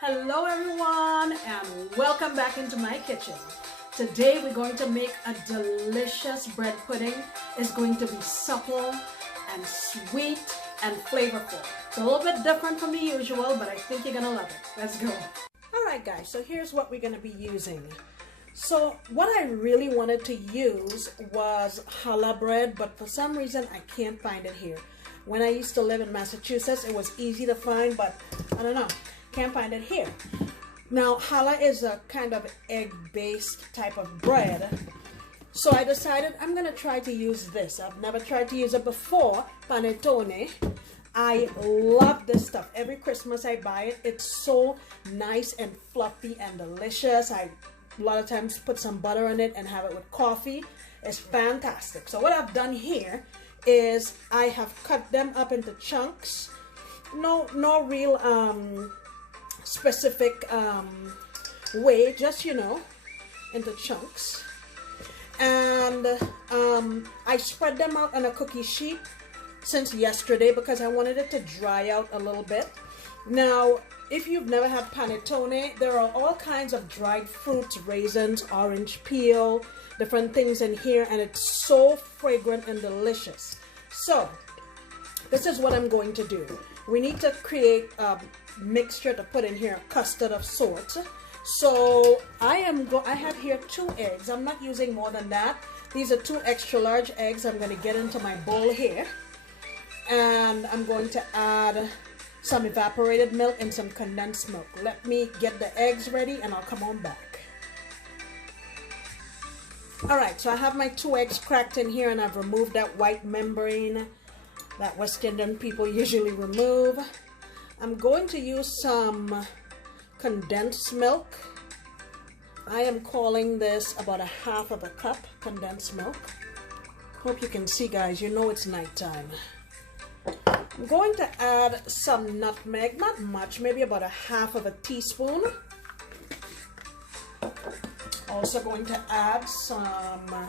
Hello everyone and welcome back into my kitchen. Today we're going to make a delicious bread pudding. It's going to be supple and sweet and flavorful. It's a little bit different from the usual, but I think you're gonna love it. Let's go. Alright guys, so here's what we're gonna be using. So what I really wanted to use was challah bread, but for some reason I can't find it here. When I used to live in Massachusetts, it was easy to find, but I don't know. Can't find it here. Now challah is a kind of egg-based type of bread, so I decided I'm gonna try to use this. I've never tried to use it before. Panettone. I love this stuff. Every Christmas I buy it. It's so nice and fluffy and delicious. I a lot of times put some butter in it and have it with coffee. It's fantastic. So what I've done here is I have cut them up into chunks. No real specific way, just into chunks, and I spread them out on a cookie sheet since yesterday because I wanted it to dry out a little bit. Now if you've never had panettone, there are all kinds of dried fruits, raisins, orange peel, different things in here, and it's so fragrant and delicious. So this is what I'm going to do. We need to create a mixture to put in here, custard of sorts. So I have here 2 eggs. I'm not using more than that. These are 2 extra large eggs. I'm going to get into my bowl here, and I'm going to add some evaporated milk and some condensed milk. Let me get the eggs ready and I'll come on back. Alright, so I have my 2 eggs cracked in here, and I've removed that white membrane that West Indian people usually remove. I'm going to use some condensed milk. I am calling this about 1/2 cup condensed milk. Hope you can see, guys. You know it's nighttime. I'm going to add some nutmeg, not much, maybe about 1/2 teaspoon. Also going to add some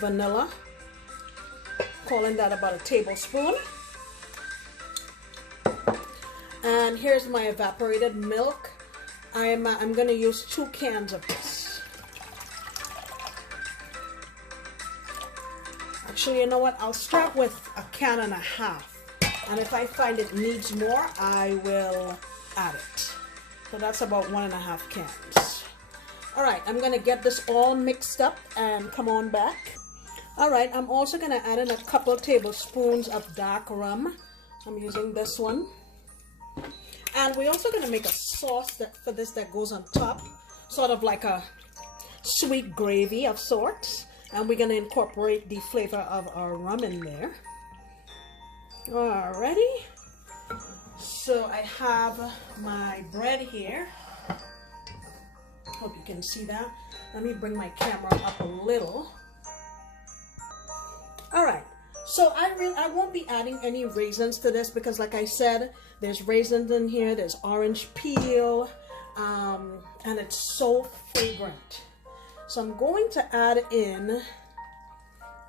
vanilla, calling that about 1 tablespoon. And here's my evaporated milk. I'm going to use 2 cans of this. Actually, you know what? I'll start with 1.5 cans, and if I find it needs more, I will add it. So that's about 1.5 cans. All right, I'm going to get this all mixed up and come on back. All right, I'm also going to add in a couple tablespoons of dark rum. I'm using this one. And we're also going to make a sauce for this that goes on top, sort of like a sweet gravy of sorts. And we're going to incorporate the flavor of our rum in there. Alrighty. So I have my bread here. Hope you can see that. Let me bring my camera up a little. Alright. So I won't be adding any raisins to this because, like I said, there's raisins in here, there's orange peel, and it's so fragrant. So I'm going to add in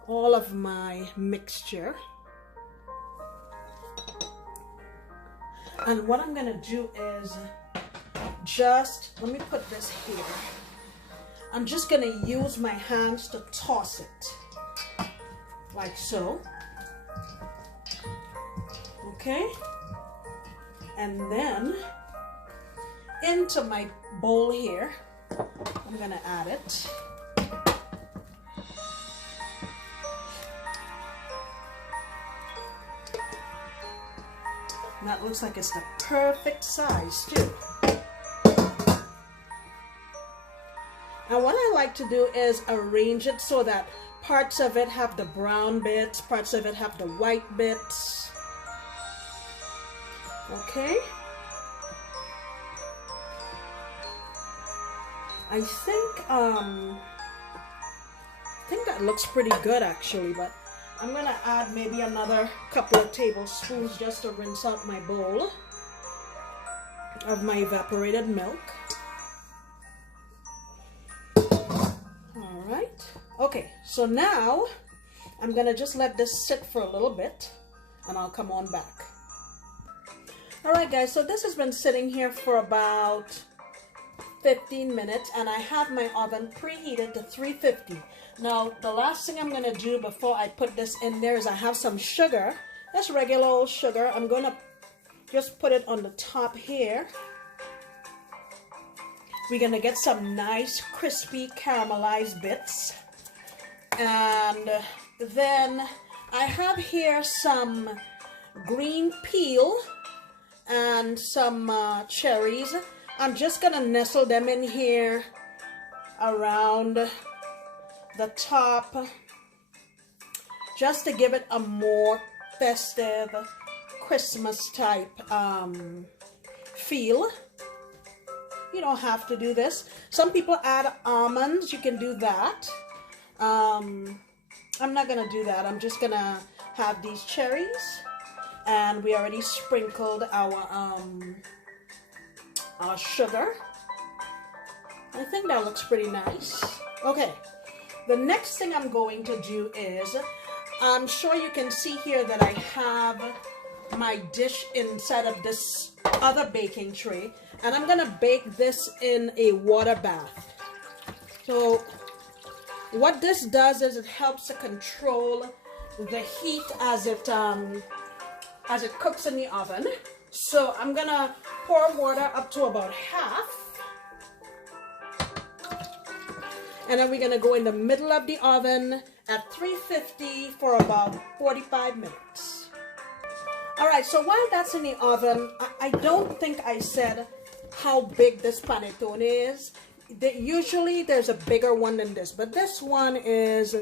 all of my mixture. And what I'm going to do is let me put this here. I'm just going to use my hands to toss it. Like so. Okay. And then into my bowl here, I'm going to add it. And that looks like it's the perfect size too. Now what I like to do is arrange it so that parts of it have the brown bits, parts of it have the white bits. Okay. I think that looks pretty good actually, but I'm going to add maybe another couple of tablespoons just to rinse out my bowl of my evaporated milk. All right. Okay, so now I'm going to just let this sit for a little bit and I'll come on back. Alright guys, so this has been sitting here for about 15 minutes and I have my oven preheated to 350. Now the last thing I'm going to do before I put this in there is I have some sugar. That's regular old sugar. I'm going to just put it on the top here. We're going to get some nice crispy caramelized bits. And then I have here some green peel and some cherries. I'm just gonna nestle them in here around the top just to give it a more festive Christmas type feel. You don't have to do this. Some people add almonds. You can do that. I'm not gonna do that. I'm just gonna have these cherries. And we already sprinkled our sugar. I think that looks pretty nice. Okay, the next thing I'm going to do is, I'm sure you can see here that I have my dish inside of this other baking tray, and I'm gonna bake this in a water bath. So what this does is it helps to control the heat as it cooks in the oven. So I'm gonna pour water up to about half, and then we're gonna go in the middle of the oven at 350 for about 45 minutes. Alright, so while that's in the oven, I don't think I said how big this panettone is. Usually there's a bigger one than this, but this one is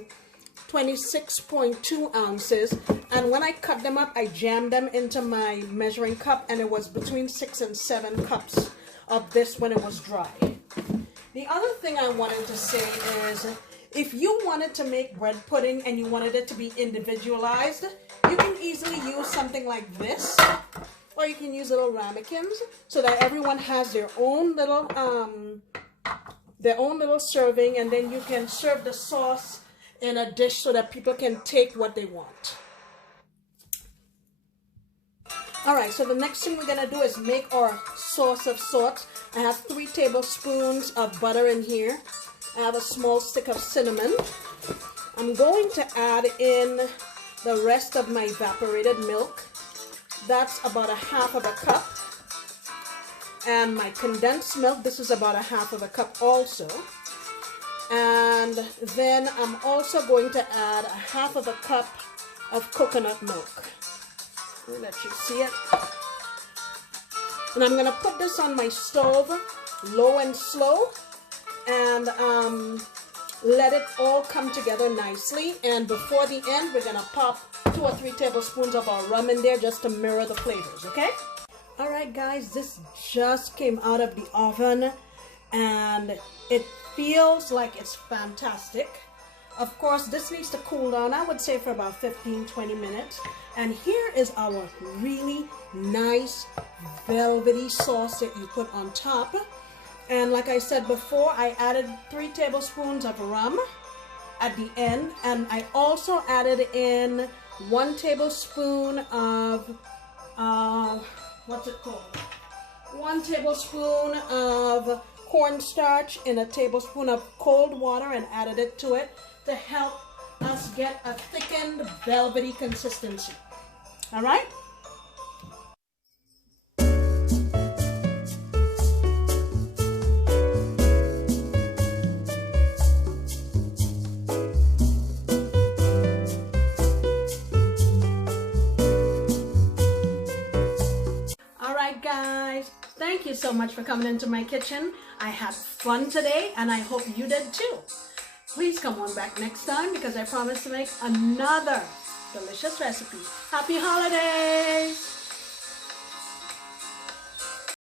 26.2 ounces, and when I cut them up I jammed them into my measuring cup, and it was between 6 and 7 cups of this when it was dry. The other thing I wanted to say is, if you wanted to make bread pudding and you wanted it to be individualized, you can easily use something like this, or you can use little ramekins so that everyone has their own little serving, and then you can serve the sauce in a dish so that people can take what they want. Alright, so the next thing we're going to do is make our sauce of sorts. I have 3 tablespoons of butter in here. I have a small stick of cinnamon. I'm going to add in the rest of my evaporated milk. That's about a half of a cup. And my condensed milk, this is about a half of a cup also. And then I'm also going to add a half of a cup of coconut milk. Let me let you see it. And I'm going to put this on my stove, low and slow, and let it all come together nicely. And before the end, we're going to pop 2 or 3 tablespoons of our rum in there just to mirror the flavors, okay? Alright guys, this just came out of the oven, and it feels like it's fantastic. Of course, this needs to cool down, I would say, for about 15-20 minutes. And here is our really nice velvety sauce that you put on top. And like I said before, I added 3 tablespoons of rum at the end, and I also added in 1 tablespoon of what's it called? 1 tablespoon of cornstarch in a tablespoon of cold water, and added it to it to help us get a thickened, velvety consistency. All right? All right, guys. Thank you so much for coming into my kitchen. I had fun today, and I hope you did too. Please come on back next time, because I promise to make another delicious recipe. Happy holidays!